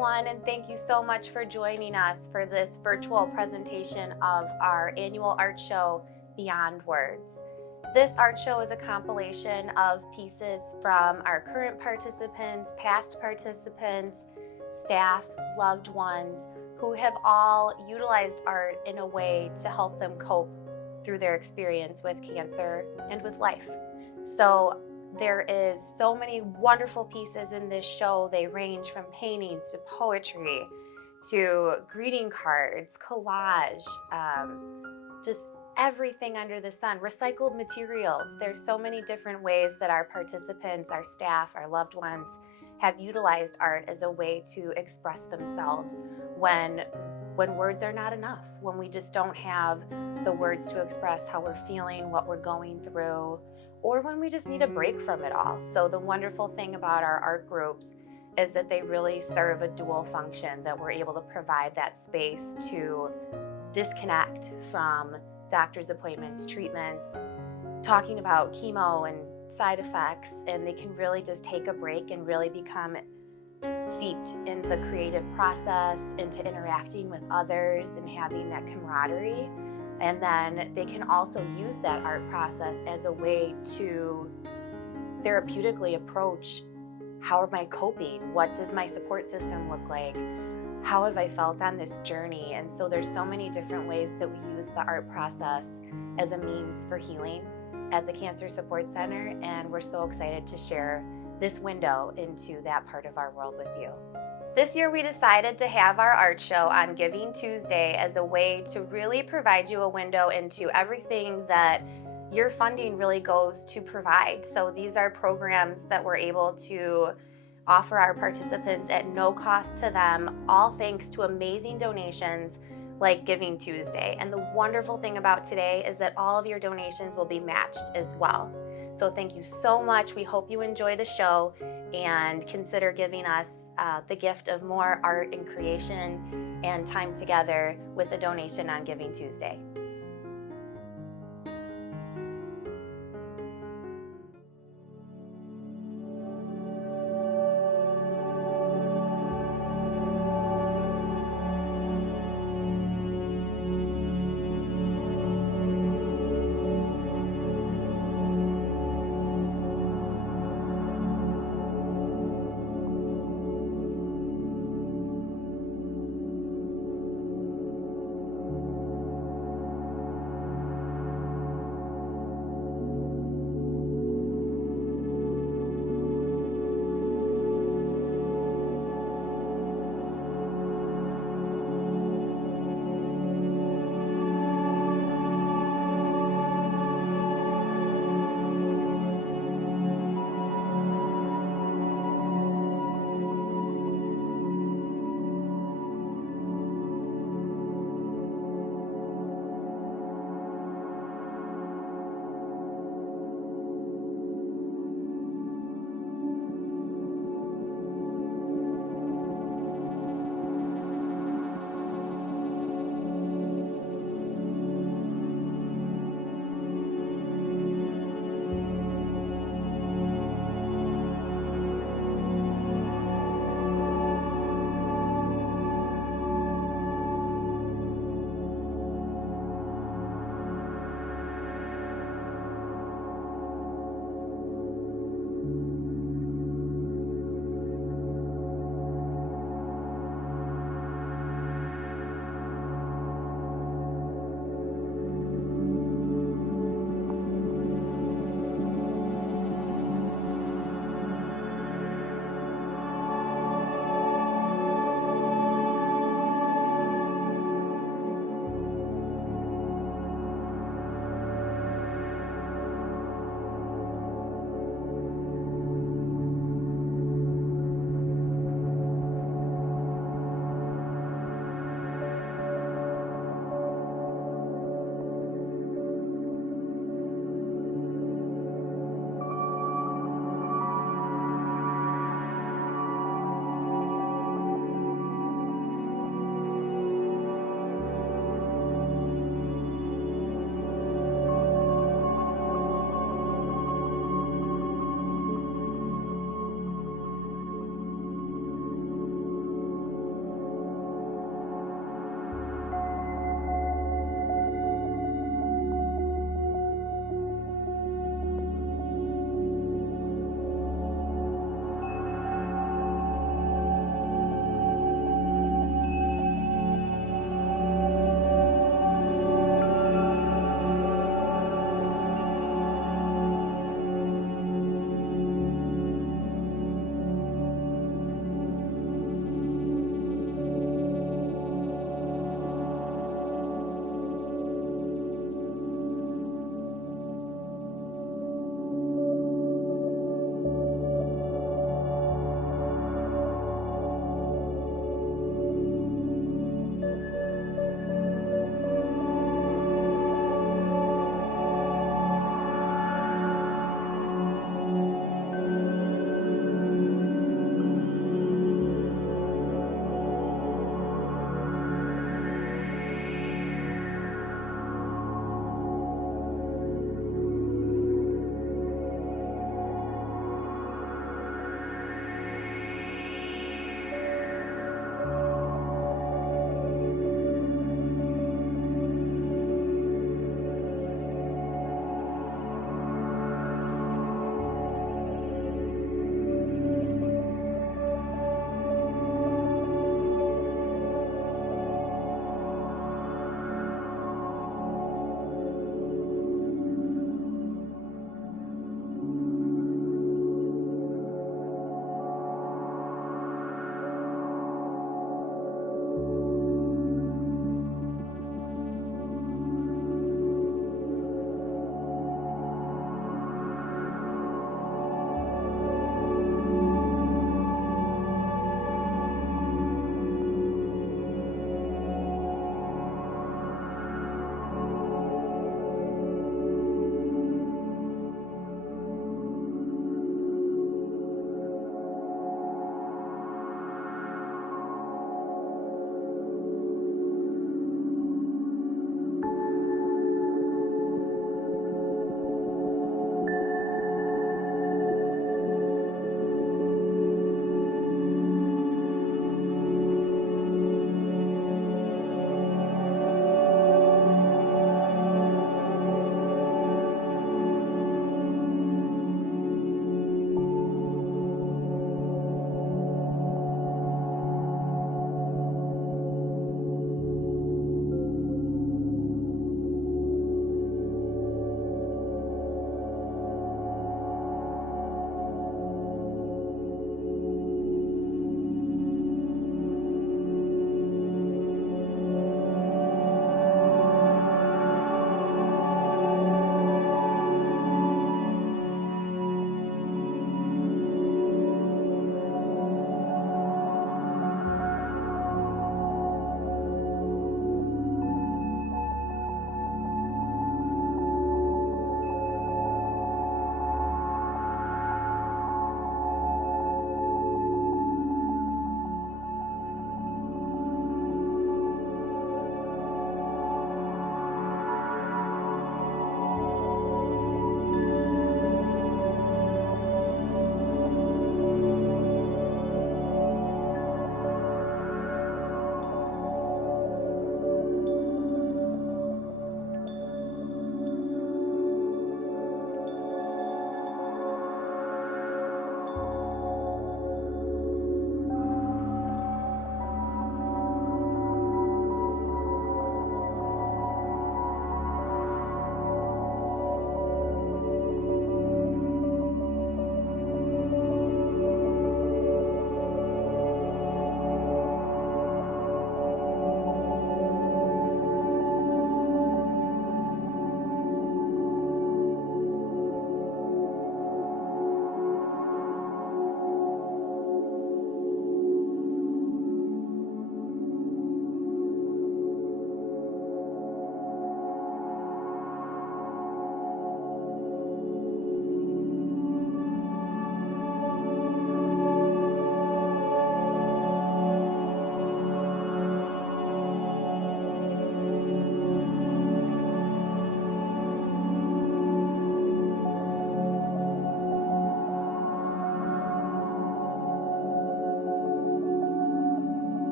everyone, and thank you so much for joining us for this virtual presentation of our annual art show, Beyond Words. This art show is a compilation of pieces from our current participants, past participants, staff, loved ones, who have all utilized art in a way to help them cope through their experience with cancer and with life. So there is so many wonderful pieces in this show. They range from paintings to poetry to greeting cards, collage, just everything under the sun, recycled materials. There's so many different ways that our participants, our staff, our loved ones have utilized art as a way to express themselves when words are not enough, when we just don't have the words to express how we're feeling, what we're going through, or when we just need a break from it all. So the wonderful thing about our art groups is that they really serve a dual function, that we're able to provide that space to disconnect from doctor's appointments, treatments, talking about chemo and side effects, and they can really just take a break and really become seeped in the creative process, into interacting with others and having that camaraderie. And then they can also use that art process as a way to therapeutically approach, how am I coping? What does my support system look like? How have I felt on this journey? And so there's so many different ways that we use the art process as a means for healing at the Cancer Support Center, and we're so excited to share this window into that part of our world with you. This year we decided to have our art show on Giving Tuesday as a way to really provide you a window into everything that your funding really goes to provide. So these are programs that we're able to offer our participants at no cost to them, all thanks to amazing donations like Giving Tuesday. And the wonderful thing about today is that all of your donations will be matched as well. So thank you so much. We hope you enjoy the show and consider giving us the gift of more art and creation and time together with a donation on Giving Tuesday.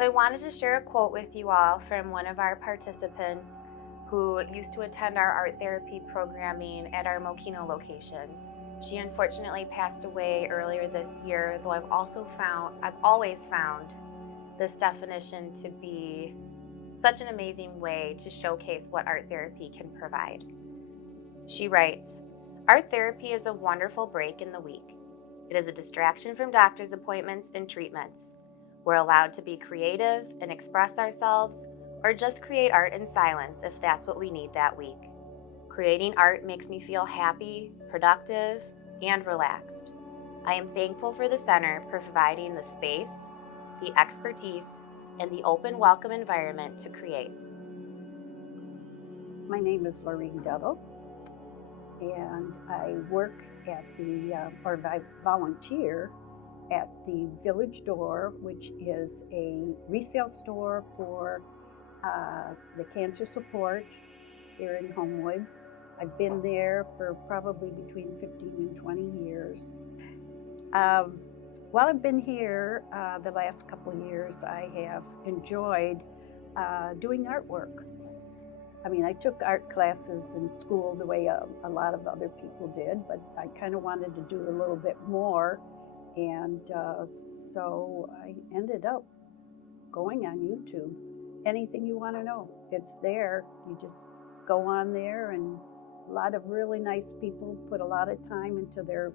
So I wanted to share a quote with you all from one of our participants who used to attend our art therapy programming at our Mokino location. She unfortunately passed away earlier this year, though I've always found this definition to be such an amazing way to showcase what art therapy can provide. She writes, "Art therapy is a wonderful break in the week. It is a distraction from doctor's appointments and treatments. We're allowed to be creative and express ourselves, or just create art in silence if that's what we need that week. Creating art makes me feel happy, productive, and relaxed. I am thankful for the center for providing the space, the expertise, and the open, welcome environment to create." My name is Lorraine Duttle, and I work at I volunteer at the Village Door, which is a resale store for the cancer support here in Homewood. I've been there for probably between 15 and 20 years. While I've been here the last couple of years, I have enjoyed doing artwork. I mean, I took art classes in school the way a lot of other people did, but I kind of wanted to do a little bit more. And so I ended up going on YouTube. Anything you want to know, it's there. You just go on there, and a lot of really nice people put a lot of time into their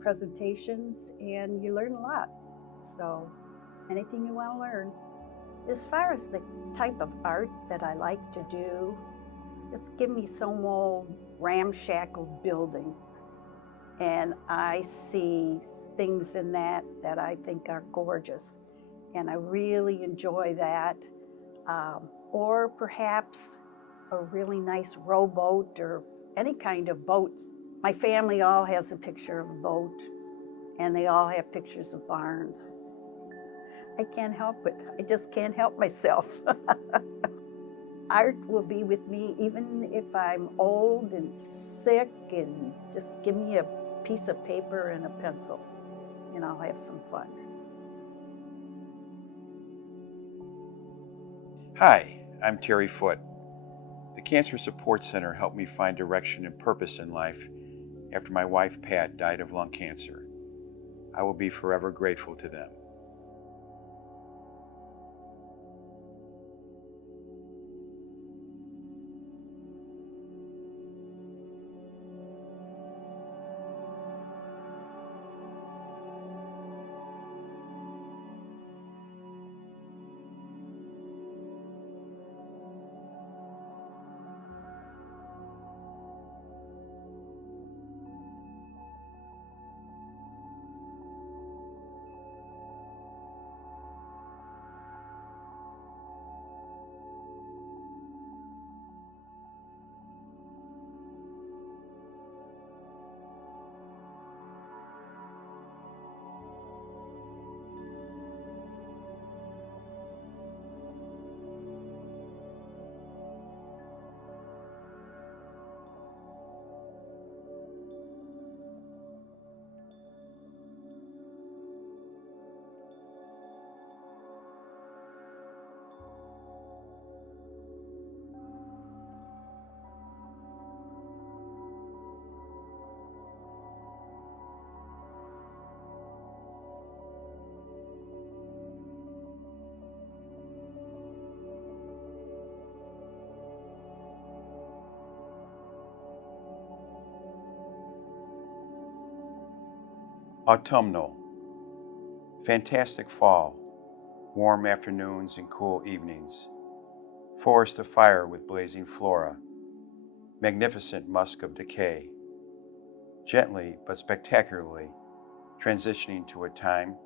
presentations, and you learn a lot. So anything you want to learn. As far as the type of art that I like to do, just give me some old ramshackle building, and I see things in that I think are gorgeous, and I really enjoy that. Or perhaps a really nice rowboat or any kind of boats. My family all has a picture of a boat, and they all have pictures of barns. I can't help it. I just can't help myself. Art will be with me even if I'm old and sick, and just give me a piece of paper and a pencil, and I'll have some fun. Hi, I'm Terry Foote. The Cancer Support Center helped me find direction and purpose in life after my wife Pat died of lung cancer. I will be forever grateful to them. Autumnal. Fantastic fall, warm afternoons and cool evenings. Forest afire with blazing flora. Magnificent musk of decay. Gently but spectacularly transitioning to a time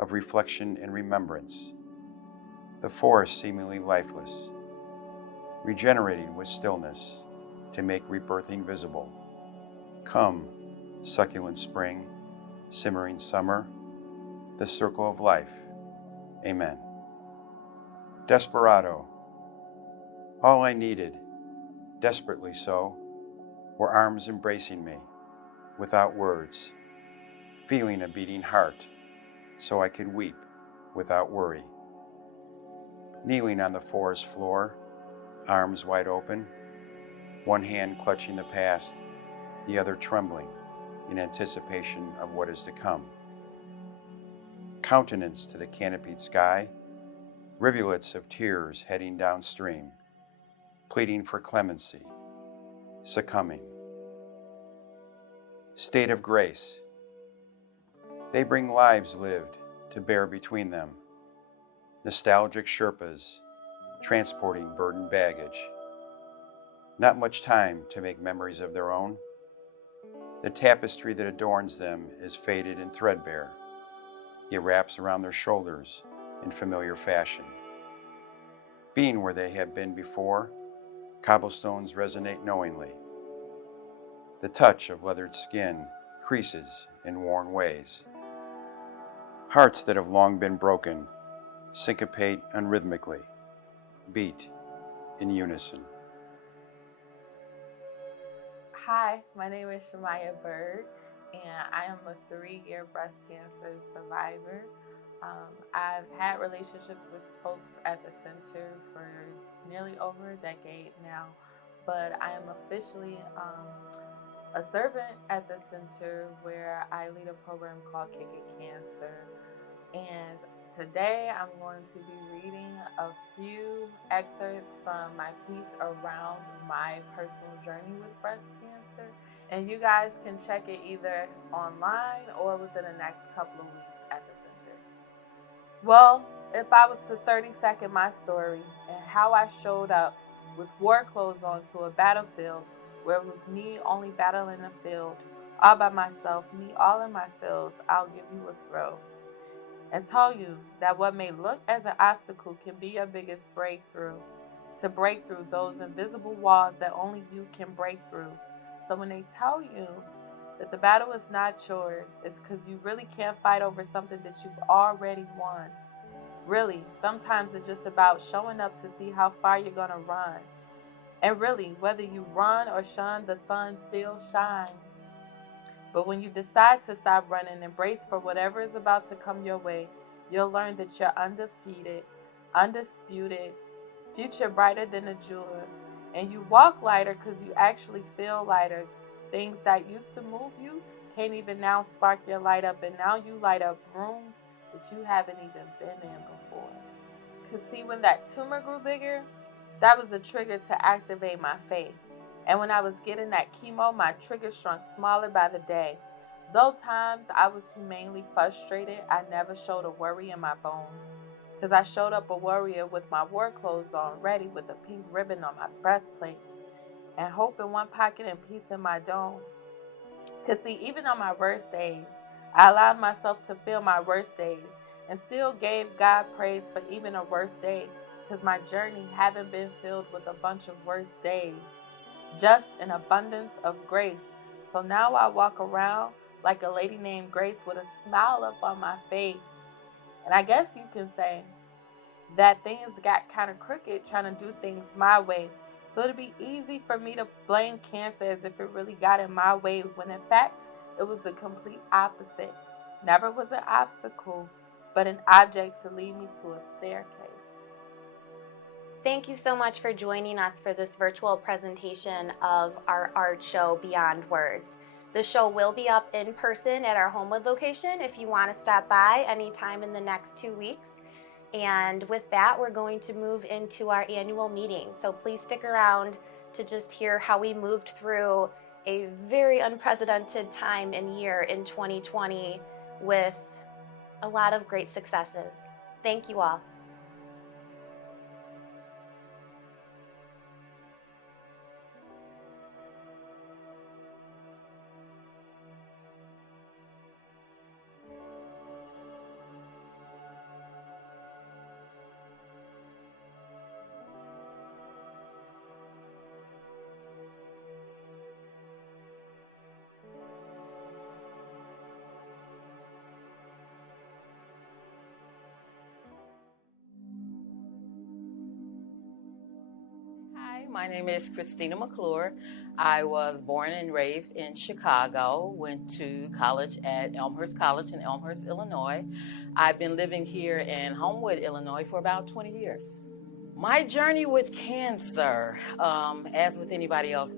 of reflection and remembrance. The forest seemingly lifeless, regenerating with stillness to make rebirthing visible. Come, succulent spring, simmering summer, the circle of life. Amen. Desperado. All I needed, desperately so, were arms embracing me, without words, feeling a beating heart, so I could weep, without worry. Kneeling on the forest floor, arms wide open, one hand clutching the past, the other trembling in anticipation of what is to come. Countenance to the canopied sky, rivulets of tears heading downstream, pleading for clemency, succumbing. State of grace. They bring lives lived to bear between them. Nostalgic Sherpas, transporting burdened baggage. Not much time to make memories of their own. The tapestry that adorns them is faded and threadbare. It wraps around their shoulders in familiar fashion. Being where they have been before, cobblestones resonate knowingly. The touch of leathered skin creases in worn ways. Hearts that have long been broken syncopate unrhythmically, beat in unison. Hi, my name is Shamaya Bird, and I am a 3-year breast cancer survivor. I've had relationships with folks at the center for nearly over a decade now, but I am officially a servant at the center where I lead a program called Kick It Cancer. And today I'm going to be reading a few excerpts from my piece around my personal journey with breast cancer. And you guys can check it either online or within the next couple of weeks at the center. Well, if I was to 30-second my story and how I showed up with war clothes on to a battlefield where it was me only battling the field, all by myself, me all in my fields, I'll give you a thrill and tell you that what may look as an obstacle can be your biggest breakthrough, to break through those invisible walls that only you can break through. So when they tell you that the battle is not yours, it's because you really can't fight over something that you've already won. Really, sometimes it's just about showing up to see how far you're gonna run. And really, whether you run or shun, the sun still shines. But when you decide to stop running and brace for whatever is about to come your way, you'll learn that you're undefeated, undisputed, future brighter than a jeweler. And you walk lighter because you actually feel lighter. Things that used to move you can't even now spark your light up. And now you light up rooms that you haven't even been in before. Because see, when that tumor grew bigger, that was a trigger to activate my faith. And when I was getting that chemo, my trigger shrunk smaller by the day. Though times I was humanely frustrated, I never showed a worry in my bones. Because I showed up a warrior with my war clothes on, ready with a pink ribbon on my breastplates, and hope in one pocket and peace in my dome. Because see, even on my worst days, I allowed myself to feel my worst days and still gave God praise for even a worse day. Because my journey haven't been filled with a bunch of worse days. Just an abundance of grace. So now I walk around like a lady named Grace with a smile up on my face. And I guess you can say that things got kind of crooked trying to do things my way. So it'd be easy for me to blame cancer as if it really got in my way, when in fact, it was the complete opposite. Never was an obstacle, but an object to lead me to a staircase. Thank you so much for joining us for this virtual presentation of our art show, Beyond Words. The show will be up in person at our Homewood location if you want to stop by anytime in the next 2 weeks. And with that, we're going to move into our annual meeting. So please stick around to just hear how we moved through a very unprecedented time and year in 2020 with a lot of great successes. Thank you all. Hi, my name is Christina McClure. I was born and raised in Chicago, went to college at Elmhurst College in Elmhurst, Illinois. I've been living here in Homewood, Illinois for about 20 years. My journey with cancer, as with anybody else,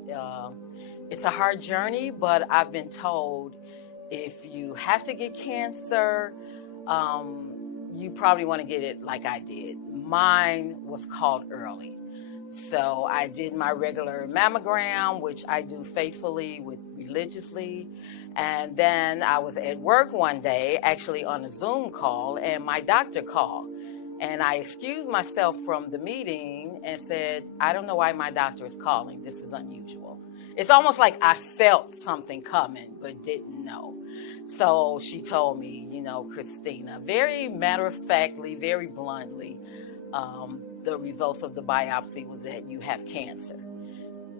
it's a hard journey, but I've been told if you have to get cancer, you probably want to get it like I did. Mine was caught early. So I did my regular mammogram, which I do faithfully religiously. And then I was at work one day, actually on a Zoom call, and my doctor called. And I excused myself from the meeting and said, I don't know why my doctor is calling. This is unusual. It's almost like I felt something coming, but didn't know. So she told me, Christina, very matter-of-factly, very bluntly, the results of the biopsy was that you have cancer.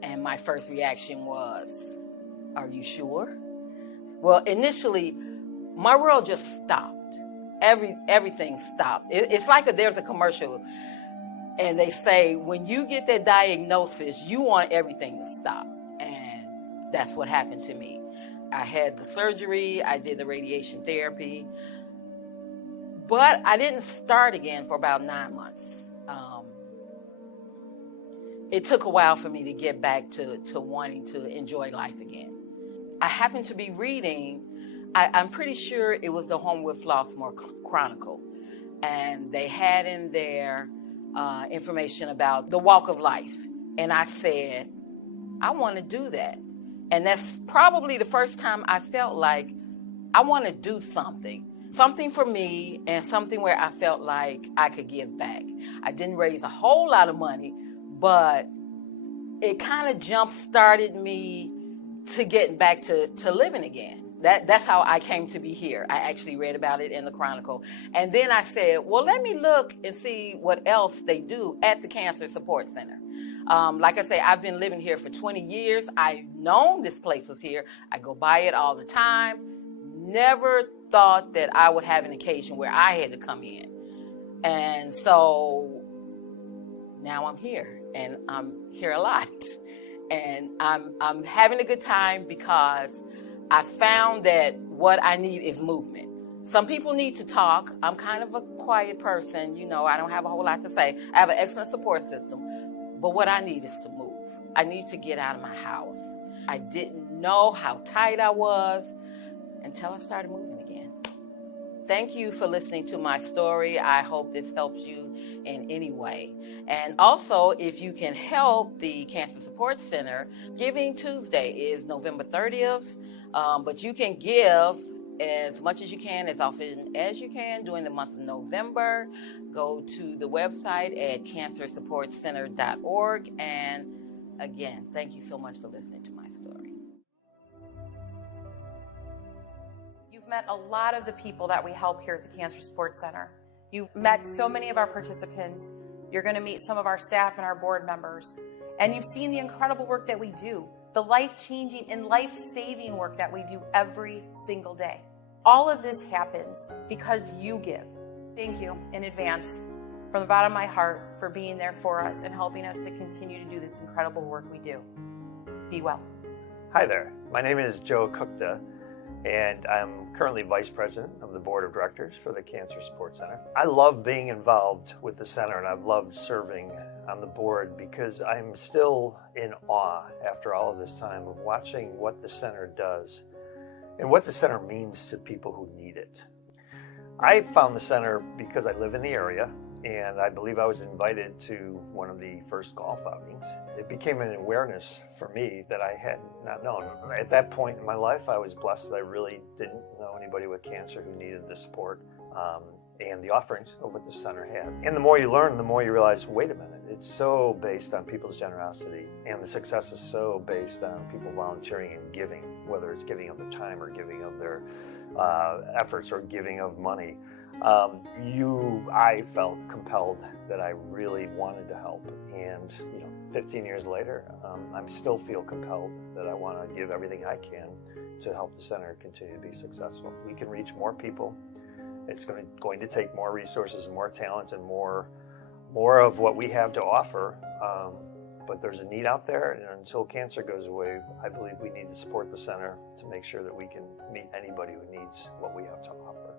And my first reaction was, are you sure? Well, initially, my world just stopped. Everything stopped. It's like there's a commercial, and they say, when you get that diagnosis, you want everything to stop. And that's what happened to me. I had the surgery, I did the radiation therapy, but I didn't start again for about 9 months. It took a while for me to get back to wanting to enjoy life again. I happened to be reading, I'm pretty sure it was the Homewood Flossmoor Chronicle, and they had in there information about the walk of life. And I said, I want to do that. And that's probably the first time I felt like I want to do something for me, and something where I felt like I could give back. I didn't raise a whole lot of money, but it kind of jump-started me to getting back to living again. That's how I came to be here. I actually read about it in the Chronicle. And then I said, well, let me look and see what else they do at the Cancer Support Center. Like I say, I've been living here for 20 years. I've known this place was here. I go by it all the time. Never thought that I would have an occasion where I had to come in. And so now I'm here, and I'm here a lot. And I'm having a good time because I found that what I need is movement. Some people need to talk. I'm kind of a quiet person. I don't have a whole lot to say. I have an excellent support system. But what I need is to move. I need to get out of my house. I didn't know how tight I was until I started moving again. Thank you for listening to my story. I hope this helps you in any way. And also, if you can help the Cancer Support Center, Giving Tuesday is November 30th. But you can give as much as you can, as often as you can during the month of November. Go to the website at cancersupportcenter.org. And again, thank you so much for listening to my story. You've met a lot of the people that we help here at the Cancer Support Center. You've met so many of our participants. You're going to meet some of our staff and our board members. And you've seen the incredible work that we do, the life-changing and life-saving work that we do every single day. All of this happens because you give. Thank you in advance from the bottom of my heart for being there for us and helping us to continue to do this incredible work we do. Be well. Hi there. My name is Joe Kukta, and I'm currently Vice President of the Board of Directors for the Cancer Support Center. I love being involved with the center, and I've loved serving on the board because I'm still in awe after all of this time of watching what the center does and what the center means to people who need it. I found the center because I live in the area, and I believe I was invited to one of the first golf outings. It became an awareness for me that I had not known. At that point in my life, I was blessed that I really didn't know anybody with cancer who needed the support and the offerings of what the center had. And the more you learn, the more you realize, wait a minute, it's so based on people's generosity, and the success is so based on people volunteering and giving, whether it's giving of their time or giving of their efforts or giving of money. I felt compelled that I really wanted to help, and 15 years later, I still feel compelled that I want to give everything I can to help the center continue to be successful. We can reach more people. It's going to take more resources and more talent and more of what we have to offer. But there's a need out there, and until cancer goes away, I believe we need to support the center to make sure that we can meet anybody who needs what we have to offer.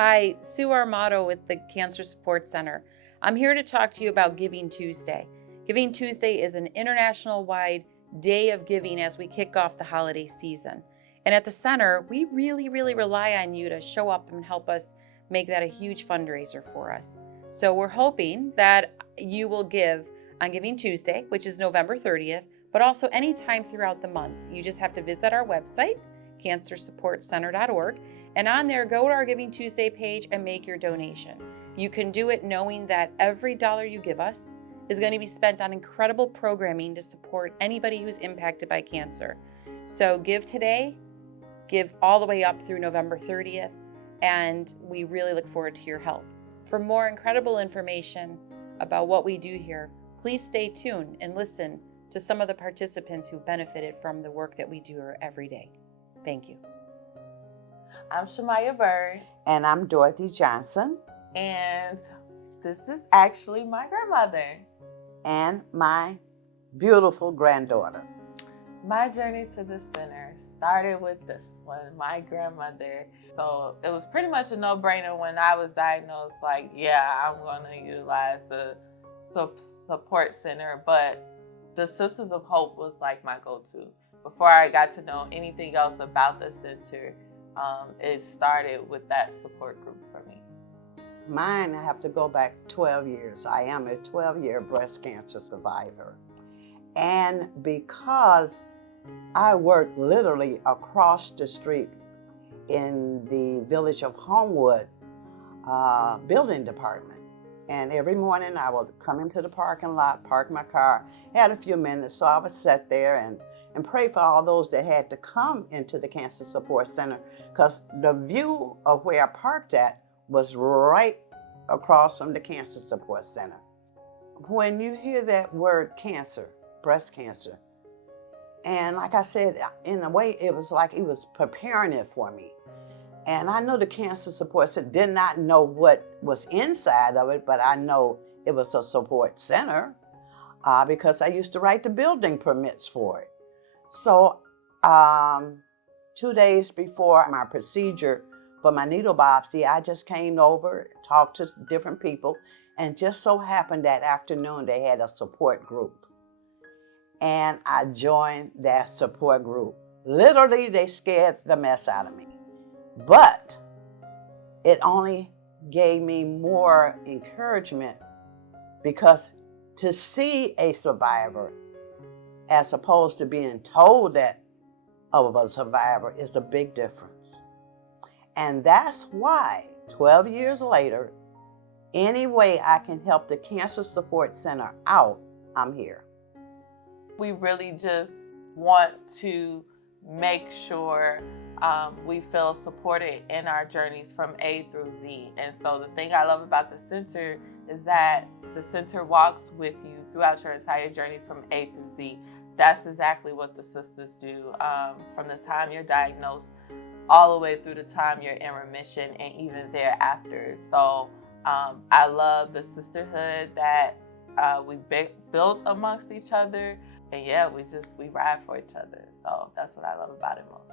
Hi, Sue Armato with the Cancer Support Center. I'm here to talk to you about Giving Tuesday. Giving Tuesday is an international-wide day of giving as we kick off the holiday season. And at the center, we really rely on you to show up and help us make that a huge fundraiser for us. So we're hoping that you will give on Giving Tuesday, which is November 30th, but also anytime throughout the month. You just have to visit our website, cancersupportcenter.org, and on there, go to our Giving Tuesday page and make your donation. You can do it knowing that every dollar you give us is going to be spent on incredible programming to support anybody who's impacted by cancer. So give today, give all the way up through November 30th, and we really look forward to your help. For more incredible information about what we do here, please stay tuned and listen to some of the participants who benefited from the work that we do here every day. Thank you. I'm Shamaya Bird, And I'm Dorothy Johnson, and this is actually my grandmother. and my beautiful granddaughter. My journey to the center started with this one, my grandmother. So it was pretty much a no-brainer when I was diagnosed, like, yeah, I'm going to utilize the support center. But the Sisters of Hope was like my go-to. Before I got to know anything else about the center, it started with that support group for me. Mine, I have to go back 12 years. I am a 12-year breast cancer survivor. And because I work literally across the street in the village of Homewood building department. And every morning I would come into the parking lot, park my car, had a few minutes, so I would sit there and pray for all those that had to come into the Cancer Support Center, because the view of where I parked at was right across from the Cancer Support Center. When you hear that word cancer, breast cancer, and like I said, in a way, it was like it was preparing it for me. And I know the Cancer Support Center, did not know what was inside of it, but I know it was a support center because I used to write the building permits for it. So 2 days before my procedure for my needle biopsy, I just came over, talked to different people, and just so happened that afternoon they had a support group. And I joined that support group. Literally, they scared the mess out of me. But it only gave me more encouragement, because to see a survivor as opposed to being told that of a survivor is a big difference. And that's why 12 years later, any way I can help the Cancer Support Center out, I'm here. We really just want to make sure we feel supported in our journeys from A through Z. And so the thing I love about the center is that the center walks with you throughout your entire journey from A through Z. That's exactly what the sisters do from the time you're diagnosed all the way through the time you're in remission and even thereafter. So I love the sisterhood that we built amongst each other. And yeah, we ride for each other. So that's what I love about it most.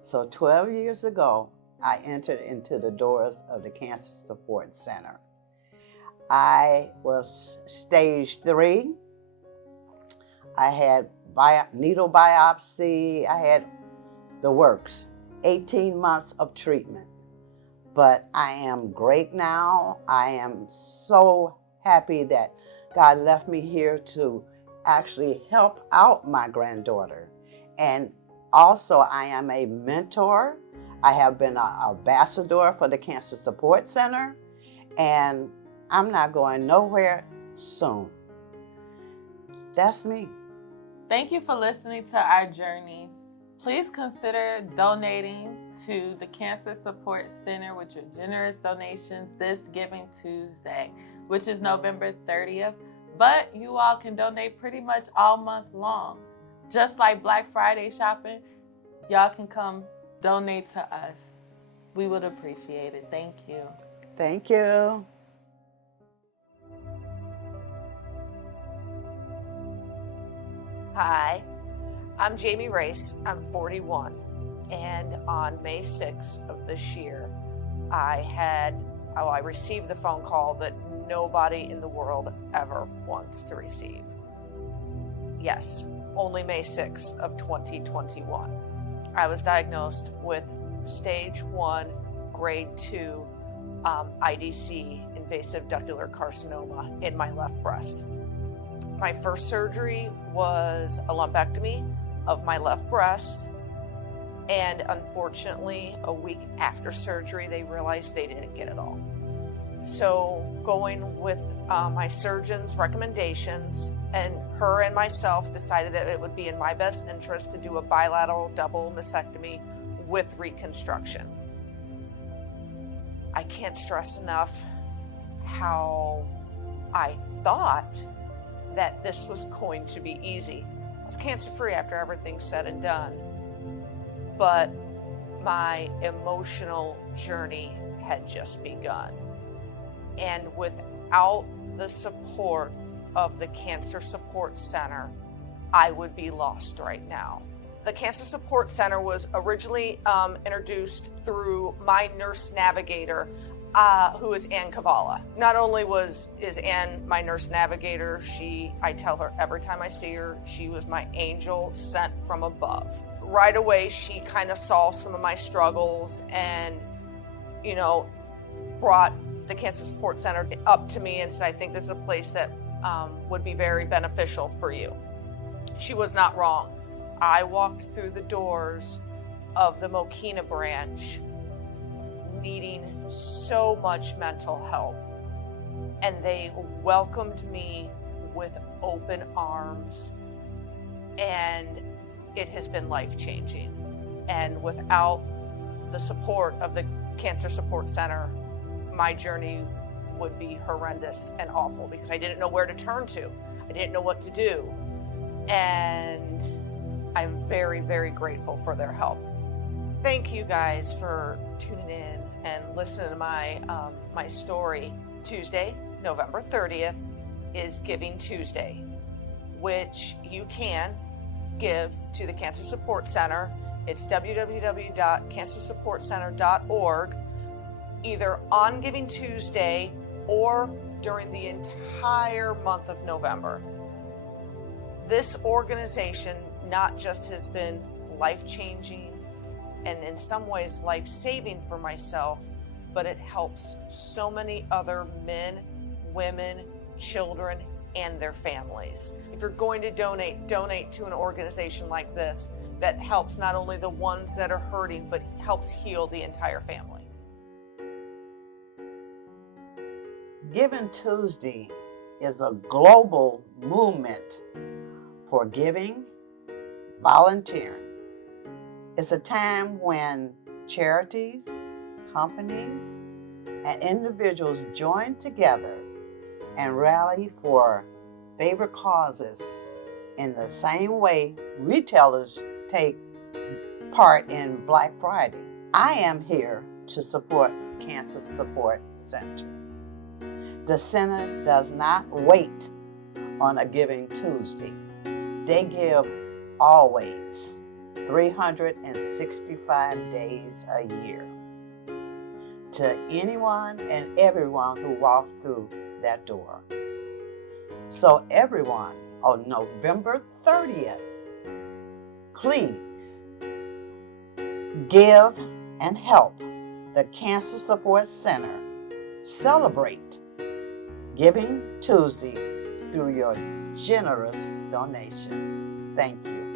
So 12 years ago, I entered into the doors of the Cancer Support Center. I was stage 3. I had needle biopsy. I had the works, 18 months of treatment. But I am great now. I am so happy that God left me here to actually help out my granddaughter. And also, I am a mentor. I have been an ambassador for the Cancer Support Center, and I'm not going nowhere soon. That's me. Thank you for listening to our journeys. Please consider donating to the Cancer Support Center with your generous donations this Giving Tuesday, which is November 30th. But you all can donate pretty much all month long. Just like Black Friday shopping, y'all can come donate to us. We would appreciate it. Thank you. Thank you. Hi, I'm Jamie Race. I'm 41. And on May 6th of this year, I received the phone call that nobody in the world ever wants to receive. Yes, only May 6th of 2021. I was diagnosed with stage 1, grade 2 IDC, invasive ductal carcinoma, in my left breast. My first surgery was a lumpectomy of my left breast, and unfortunately, a week after surgery, they realized they didn't get it all. So going with my surgeon's recommendations, and her and myself decided that it would be in my best interest to do a bilateral double mastectomy with reconstruction. I can't stress enough how I thought that this was going to be easy. I was cancer-free after everything's said and done, but my emotional journey had just begun. And without the support of the Cancer Support Center, I would be lost right now. The Cancer Support Center was originally introduced through my nurse navigator, who is Ann Kavala. Not only is Ann my nurse navigator, I tell her every time I see her, she was my angel sent from above. Right away, she kind of saw some of my struggles and, brought the Cancer Support Center up to me and said, I think this is a place that would be very beneficial for you. She was not wrong. I walked through the doors of the Mokina branch needing so much mental help, and they welcomed me with open arms, and it has been life-changing. And without the support of the Cancer Support Center, my journey would be horrendous and awful because I didn't know where to turn to. I didn't know what to do. And I'm very, very grateful for their help. Thank you guys for tuning in and listening to my story. Tuesday, November 30th, is Giving Tuesday, which you can give to the Cancer Support Center. It's www.cancersupportcenter.org, either on Giving Tuesday or during the entire month of November. This organization not just has been life-changing and in some ways life-saving for myself, but it helps so many other men, women, children, and their families. If you're going to donate to an organization like this that helps not only the ones that are hurting, but helps heal the entire family. Giving Tuesday is a global movement for giving, volunteering. It's a time when charities, companies, and individuals join together and rally for favorite causes in the same way retailers take part in Black Friday. I am here to support Cancer Support Center. The center does not wait on a Giving Tuesday. They give always, 365 days a year, to anyone and everyone who walks through that door. So everyone, on November 30th, please give and help the Cancer Support Center celebrate Giving Tuesday through your generous donations. Thank you.